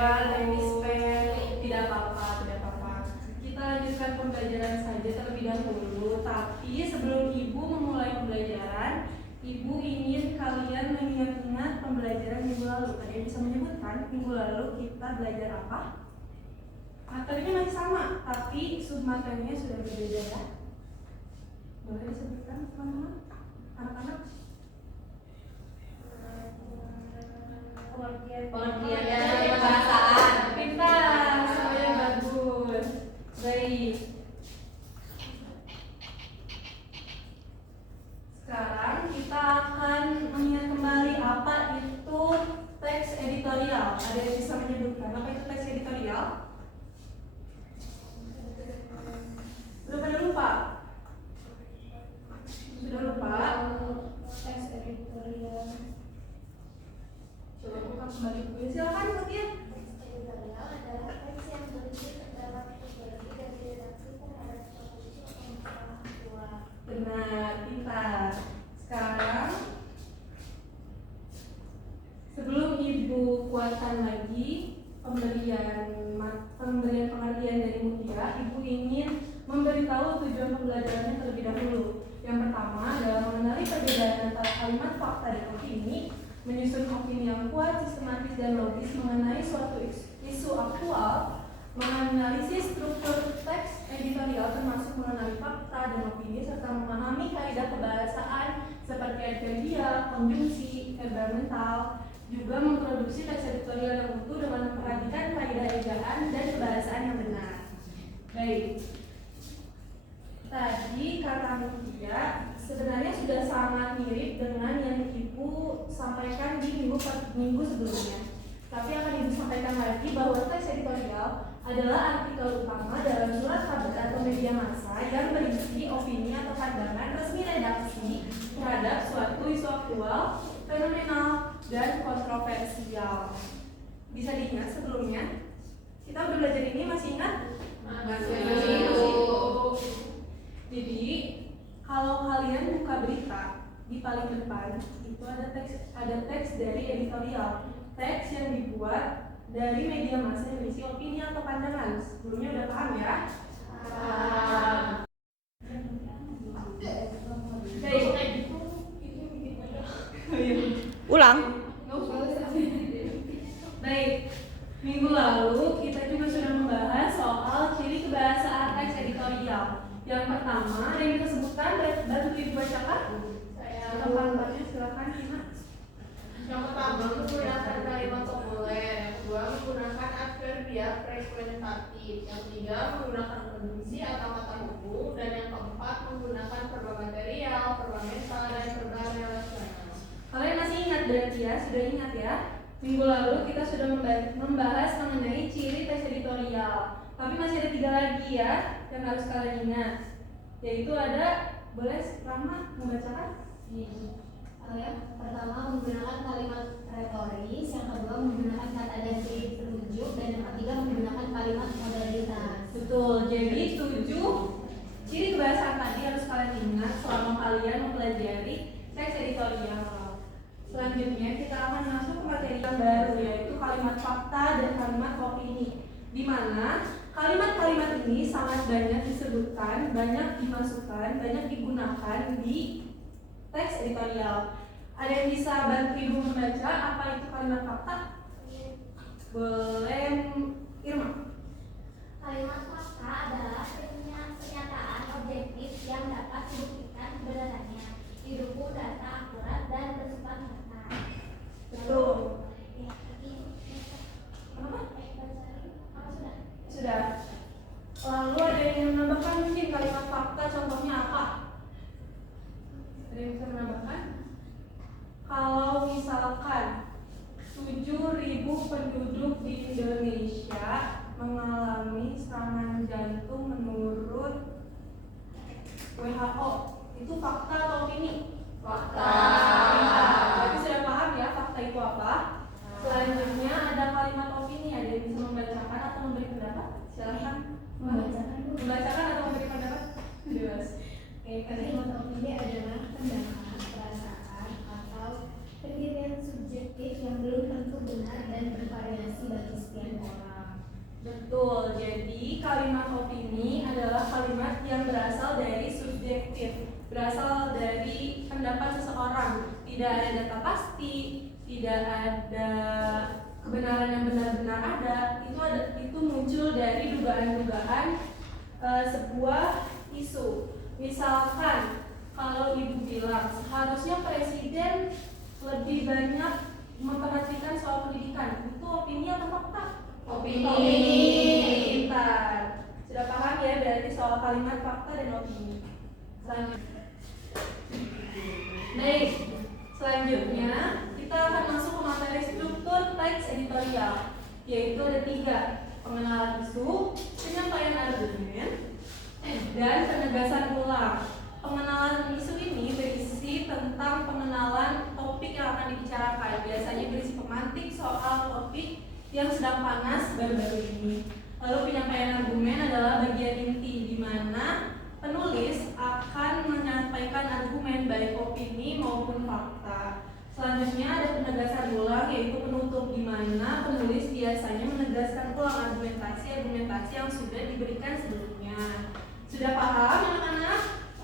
ada yang dispen, tidak apa-apa. Kita lanjutkan pembelajaran saja terlebih dahulu. Tapi sebelum Ibu memulai pembelajaran, Ibu ingin kalian mengingat-ingat pembelajaran minggu lalu. Kalian bisa menyebutkan minggu lalu kita belajar apa? Materinya masih sama, tapi submaterinya sudah berbeda ya. Boleh disebutkan teman-teman? Anak-anak? Pengertian dan perasaan. Pintar, semuanya bagus. Baik. Sekarang kita akan mengingat kembali apa itu teks editorial. Ada yang bisa menyebutkan apa itu teks editorial? Sudah pada lupa? Sudah lupa? Teks editorial. Coba buka kembali bukunya. Silakan Fatia. Teks editorial adalah teks yang berisi terdapat teori dan redaksi terhadap produksi atau masalah aktual. Benar, pintar. Sekarang sebelum Ibu kuatkan lagi pemberian pengertian dari Mutia, Ibu ingin memberitahu tujuan pembelajarannya terlebih dahulu. Yang pertama adalah mengenali perbedaan antara kalimat fakta dan opini, menyusun opini yang kuat, sistematis dan logis mengenai suatu isu aktual, menganalisis struktur teks editorial termasuk mengenali fakta dan opini, serta memahami kaidah kebahasaan seperti adverbial, konjungsi, verba mental, juga memproduksi teks editorial yang utuh dengan memperhatikan kaidah ejaan dan kebahasaan yang benar. Baik. Tadi kata Mutia sebenarnya sudah sangat mirip dengan yang Ibu sampaikan di minggu sebelumnya. Tapi akan Ibu sampaikan lagi bahwa teks editorial adalah artikel utama dalam surat kabar atau media massa yang berisi opini atau pandangan resmi redaksi terhadap suatu isu aktual, fenomenal, dan kontroversial. Bisa diingat sebelumnya? Kita udah belajar ini, masih ingat? Masih. Jadi kalau kalian buka berita di paling depan itu ada teks dari editorial, teks yang dibuat dari media massa yang berisi opini atau pandangan. Sebelumnya udah paham ya? Ulang. Baik, minggu lalu kita juga sudah membahas soal ciri kebahasaan teks editorial. Yang pertama, yang kita sebutkan, bantu dibacakan. Tempatnya silakan Cina. Yang pertama menggunakan kalimat populer, yang kedua menggunakan adverbial frekuentatif, yang ketiga menggunakan konjungsi atau kata buku, dan yang keempat menggunakan verba material, verba mental, dan verba relasional. Kalian masih ingat berarti ya? Sudah ingat ya? Minggu lalu kita sudah membahas mengenai ciri teks editorial. Tapi masih ada 3 lagi ya yang harus kalian ingat. Yaitu ada, boleh Rahma membacakan? Yang pertama menggunakan kalimat retoris, yang kedua menggunakan kata ganti perujuk, dan yang ketiga menggunakan kalimat modalitas. Betul. Jadi 7 ciri kebahasaan tadi harus kalian ingat selama kalian mempelajari teks editorial. Selanjutnya kita akan masuk ke materi yang baru, yaitu kalimat fakta dan kalimat opini, di mana kalimat-kalimat ini sangat banyak disebutkan, banyak dimasukkan, banyak digunakan di teks editorial. Ada yang bisa bantu Ibu membaca apa itu kalimat fakta? Boleh Irma. Kalimat fakta adalah pernyataan objektif yang dapat dibuktikan kebenarannya, didukung data akurat dan bersifat nyata. Betul. Apa? Sudah. Lalu ada yang menambahkan mungkin kalimat fakta contohnya apa? Ada yang bisa menambahkan? Kalau misalkan 7.000 penduduk di Indonesia mengalami serangan jantung menurut WHO, itu fakta atau opini? Fakta. Berarti sudah paham ya fakta itu apa? Selanjutnya ada kalimat opini. Ada yang bisa membacakan atau memberi pendapat? Silahkan membacakan atau memberi pendapat. Bebas. Kalimat opini adalah pendapat, perasaan, atau penilaian subjektif yang belum tentu benar dan bervariasi bagi sekian Betul, jadi kalimat opini adalah kalimat yang berasal dari subjektif, berasal dari pendapat seseorang. Tidak ada data pasti, tidak ada kebenaran yang benar-benar ada. Itu muncul dari dugaan-dugaan sebuah isu. Misalkan kalau ibu bilang seharusnya presiden lebih banyak memperhatikan soal pendidikan, itu opini atau fakta? Opini. Pintar. Sudah paham ya berarti soal kalimat fakta dan opini. Baik, selanjutnya kita akan masuk ke materi struktur teks editorial, yaitu ada 3: pengenalan isu, penyampaian argumen, dan penegasan ulang. Pengenalan isu ini berisi tentang pengenalan topik yang akan dibicarakan. Biasanya berisi pemantik soal topik yang sedang panas baru-baru ini. Lalu penyampaian argumen adalah bagian inti di mana penulis akan menyampaikan argumen baik opini maupun fakta. Selanjutnya ada penegasan ulang, yaitu penutup di mana penulis biasanya menegaskan ulang argumentasi yang sudah diberikan sebelumnya. Sudah paham anak-anak?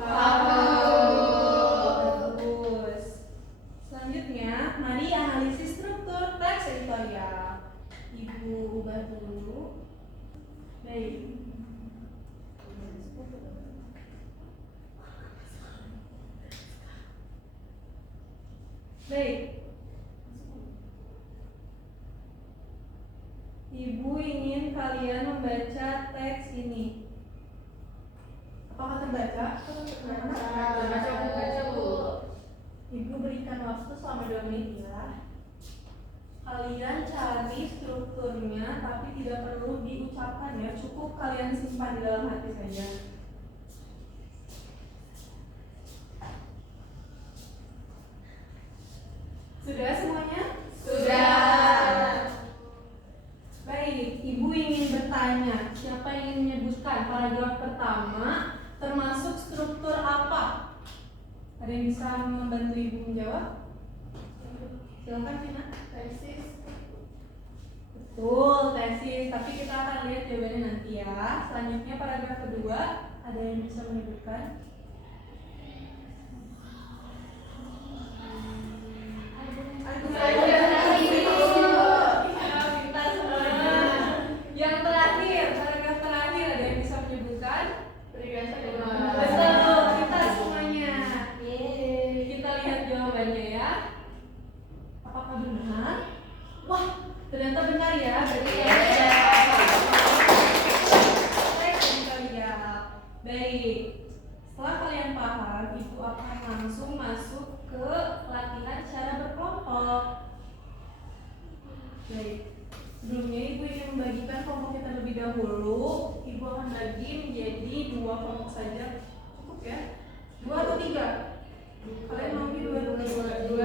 Bagus. Selanjutnya, mari analisis struktur teks editorial. Ibu ubah dulu. Baik. Baik. Ibu ingin kalian membaca teks ini. Apakah terbaca? Baca, Bu. Ibu berikan waktu selama 2 menit ya. Kalian cari strukturnya, tapi tidak perlu diucapkan ya. Cukup kalian simpan di dalam hati saja. Sudah semuanya? Sudah. Baik, Ibu ingin bertanya, siapa yang ingin menyebutkan paragraf pertama termasuk struktur apa? Ada yang bisa membantu Ibu menjawab? Silakan, Vina. Tesis. Betul, tesis. Tapi kita akan lihat jawabannya nanti ya. Selanjutnya paragraf kedua, ada yang bisa menyebutkan? Yang terakhir, paragraf terakhir, ada yang bisa menyebutkan? Betul, kita semuanya. Kita lihat jawabannya ya. Apakah benar? Wah, ternyata benar ya. Berarti baik. Setelah kalian paham, Ibu akan langsung masuk ke latihan cara berkelompok. Baik. Sebelumnya Ibu ingin membagikan kelompok kita lebih dahulu. Ibu akan bagi menjadi 2 kelompok saja. Cukup ya? 2 atau 3? Kalian mau dua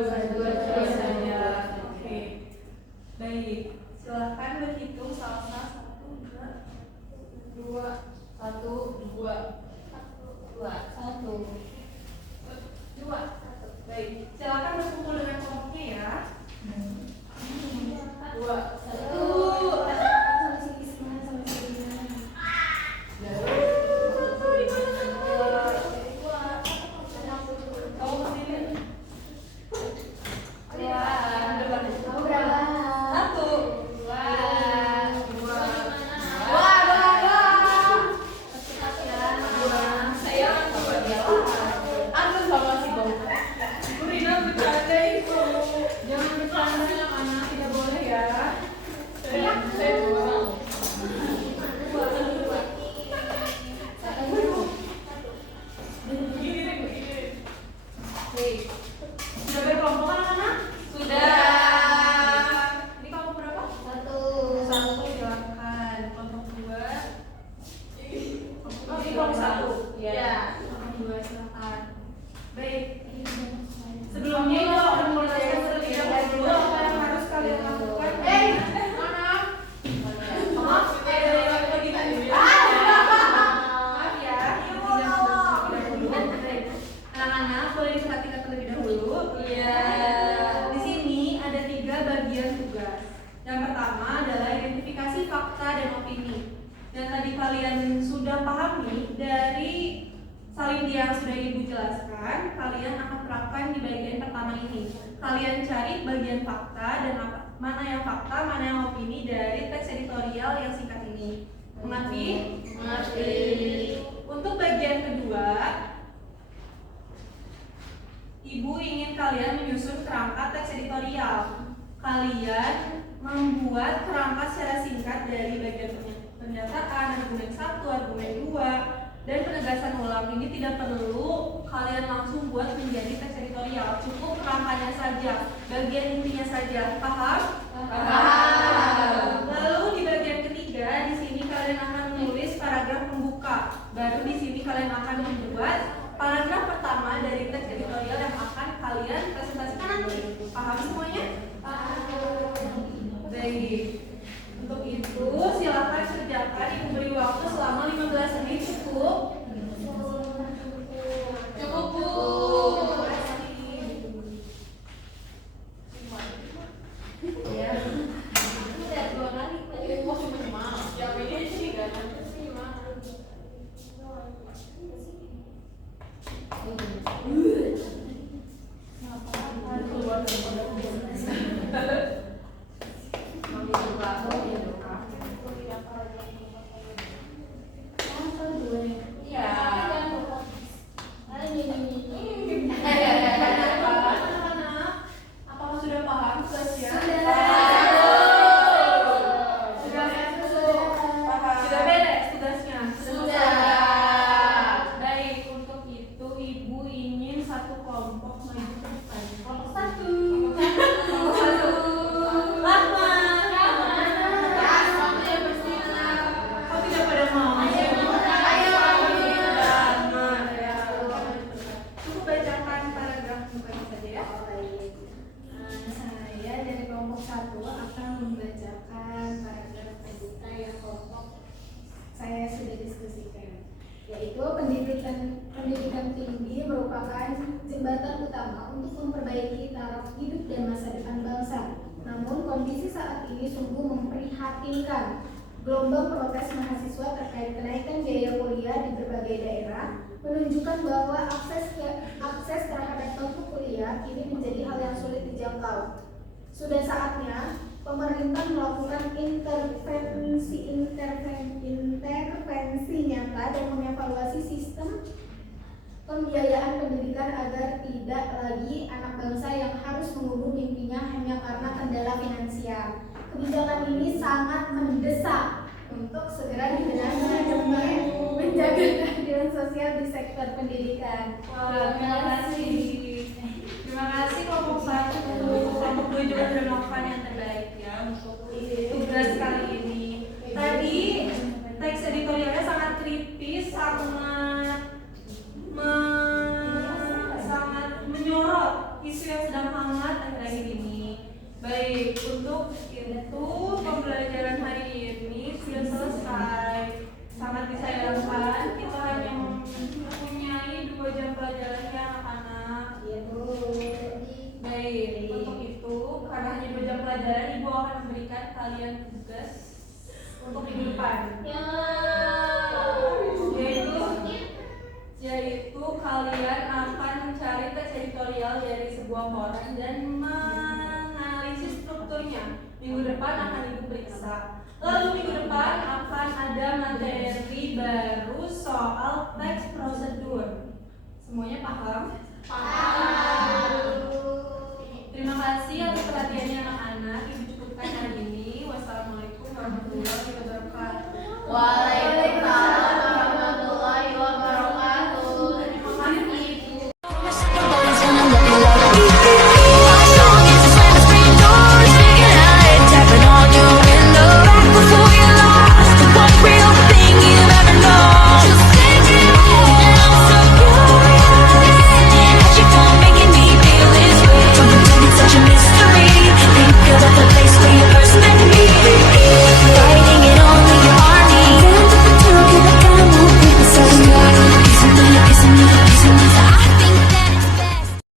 saja. Oke. Baik. Silahkan berhitung salsa 1, 2, 2. Baik. Silakan berkumpul dengan kelompoknya ya. 2, 1. yang tadi kalian sudah pahami dari salin yang sudah Ibu jelaskan, kalian akan terapkan di bagian pertama ini. Kalian cari bagian fakta dan mana yang fakta, mana yang opini dari teks editorial yang singkat ini. Mengerti? Mengerti. Untuk bagian kedua, Ibu ingin kalian menyusun kerangka teks editorial. Kalian membuat kerangka secara singkat dari bagian pernyataan, argumen 1, argumen 2, dan penegasan ulang. Ini tidak perlu kalian langsung buat menjadi teks editorial, cukup kerangkanya saja, bagian intinya saja. Paham? Paham. Lalu di bagian ketiga, di sini kalian akan menulis paragraf pembuka. Baru di sini kalian akan membuat paragraf pertama dari teks editorial yang akan kalian presentasikan nanti. Paham semuanya? Baik. Untuk itu silakan kerjakan. Ibu beri waktu selama 15 menit. Cukup? Cukup, Bu. Ya. Udah 2 kali. Yang ini sih kan sih mah. Apakah sudah paham tugasnya? Sudah beres tugasnya? Baik, untuk itu Ibu ingin satu kelompok maju ke depan. Kelompok satu. Kelompok satu. Lama. Kok tidak pada mau? Cukup bacakan paragraf bukanya saja ya. Saya dari kelompok 1 akan membacakan paragraf terbuka yang kelompok saya sudah diskusikan, yaitu pendidikan tinggi merupakan jembatan utama untuk memperbaiki taraf hidup dan masa depan bangsa. Namun kondisi saat ini sungguh memprihatinkan. Gelombang protes mahasiswa terkait kenaikan biaya kuliah di berbagai daerah menunjukkan bahwa akses terhadap bangku kuliah kini menjadi hal yang sulit dijangkau. Sudah saatnya pemerintah melakukan intervensi nyata dan mengevaluasi sistem pembiayaan pendidikan agar tidak lagi anak bangsa yang harus mengubur mimpinya hanya karena kendala finansial. Kebijakan ini sangat mendesak untuk segera dibenahi demi menjaga keadilan sosial di sektor pendidikan. Wah, terima kasih. Terima kasih kelompok 1. Kelompok 2 juga sudah melakukan yang terbaik ya untuk tugas kali ini. Tadi teks editorialnya sangat kritis, sangat menyorot isu yang sedang hangat akhir-akhir ini. Baik, untuk itu pembelajaran hari ini sudah selesai. Sangat disayangkan kita hanya mempunyai 2 jam pelajaran ya anak-anak. Baik, untuk itu karena hanya 2 jam pelajaran, Ibu akan memberikan kalian tugas untuk minggu depan. Yaitu kalian akan mencari teks editorial dari sebuah koran dan menganalisis strukturnya. Minggu depan akan Ibu periksa. Lalu minggu depan akan ada materi baru soal teks prosedur. Semuanya paham? Terima kasih atas perhatiannya anak-anak. Ibu cukupkan hari ini. Wassalamualaikum warahmatullahi wabarakatuh.